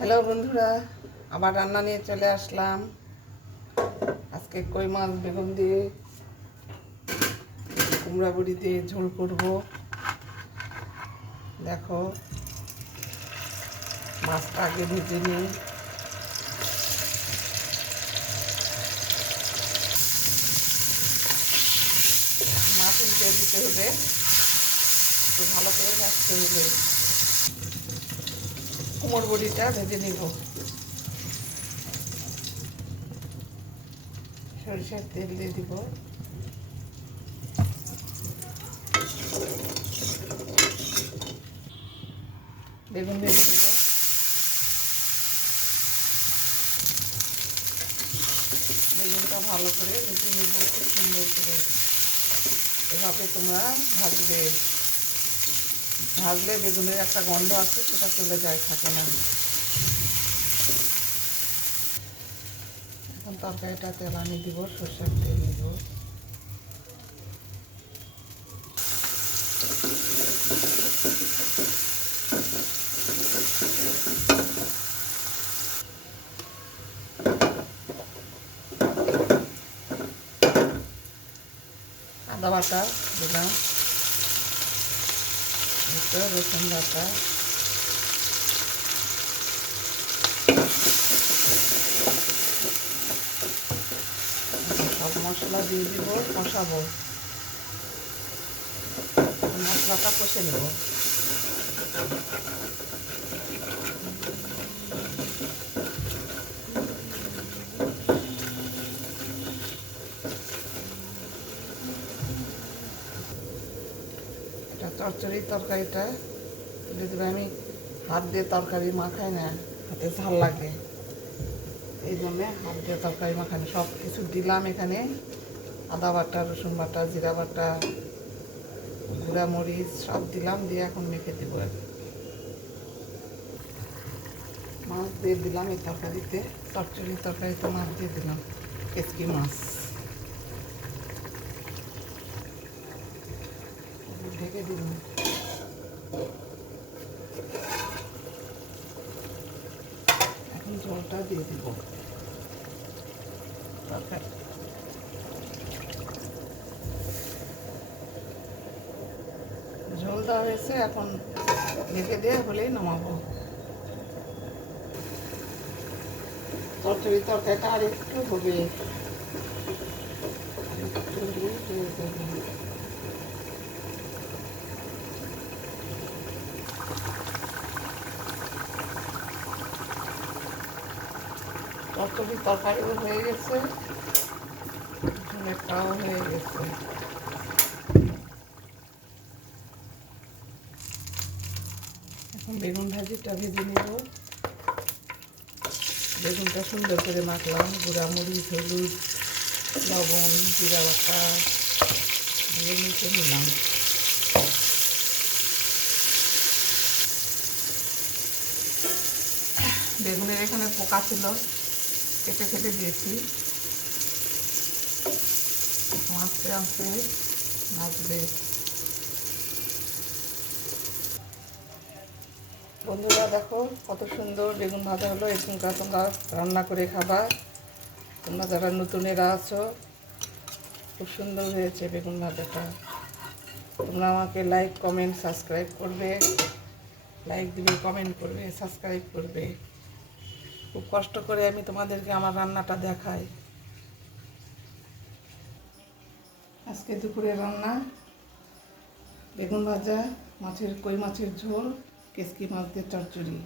Hello বন্ধুরা, আবার রান্না নিয়ে চলে আসলাম। আজকে কই মাছ বেগুন দিয়ে কুমড়া বড়ি দিয়ে ঝোল করব। দেখো, মাছটা আগে ভেজে নিই। মাছ উল্টে দিতে হবে, একটু ভালো করে ভাজতে হবে। কুমড় বড়িটা ভেজে নিব। সরিষার তেল দিয়ে দিব। বেগুন ভেজে দেব। বেগুনটা ভালো করে ভেজে নিব, খুব সুন্দর করে। এভাবে তোমরা ভাজবে। ভাজলে বেগুনের একটা গন্ধ আছে, সেটা চলে যায়, থাকে না। এখন তরকারিটা তেলানি দিব, সরষের তেল দিব। আদা বাটা দিলাম, একটু রসুন বাটা, সব মশলা দিয়ে দিব, কষাবো। মশলাটা কষে নেব। এটা চচ্চড়ির তরকারিটা তুলে দেবে। আমি হাত দিয়ে তরকারি মাখাই না, হাতে ঝাল লাগে, এই জন্যে হাত দিয়ে তরকারি মাখানো। সব কিছু দিলাম এখানে, আদা বাটা, রসুন বাটা, জিরা বাটা, গুঁড়া মরিচ সব দিলাম, দিয়ে এখন মেখে দেবো। মাছ দিয়ে দিলাম এই তরকারিতে, চচ্চড়ির তরকারিতে মাছ দিয়ে দিলাম, কেচকি মাছ। ঢেকে দিলাম। এখন জলটা দিয়ে দিব। ঝোল দেওয়া হয়েছে, এখন ঢেকে দিয়ে হলেই নামাবো। চচ্চড়ির তরকারিটা আর একটু হবে, চচ্চড়ির তরকারিও হয়ে গেছে, ঝোলেরটাও হয়ে গেছে। এখন বেগুন ভাজিটা ভেজে নিব। বেগুনটা সুন্দর করে মাখলাম, গুঁড়া মরিচ, হলুদ, লবণ, জিরা বাটা দিয়ে মেখে নিলাম। বেগুনের এখানে পোকা ছিল, কেটে কেটে দিয়েছি। আস্তে আস্তে ভাজবে। বন্ধুরা দেখো, কত সুন্দর বেগুন ভাজা হলো। এরকমটা তোমরা রান্না করে খাবা। তোমরা যারা নতুনেরা আছো, খুব সুন্দর হয়েছে বেগুন ভাজাটা। তোমরা আমাকে লাইক, কমেন্ট, সাবস্ক্রাইব করবে। লাইক দিবে, কমেন্ট করবে, সাবস্ক্রাইব করবে। খুব কষ্ট করে আমি তোমাদেরকে আমার রান্নাটা দেখাই। আজকে দুপুরে রান্না বেগুন ভাজা, কই মাছের ঝোল, কেচকি মাছ দিয়ে চচ্চড়ি।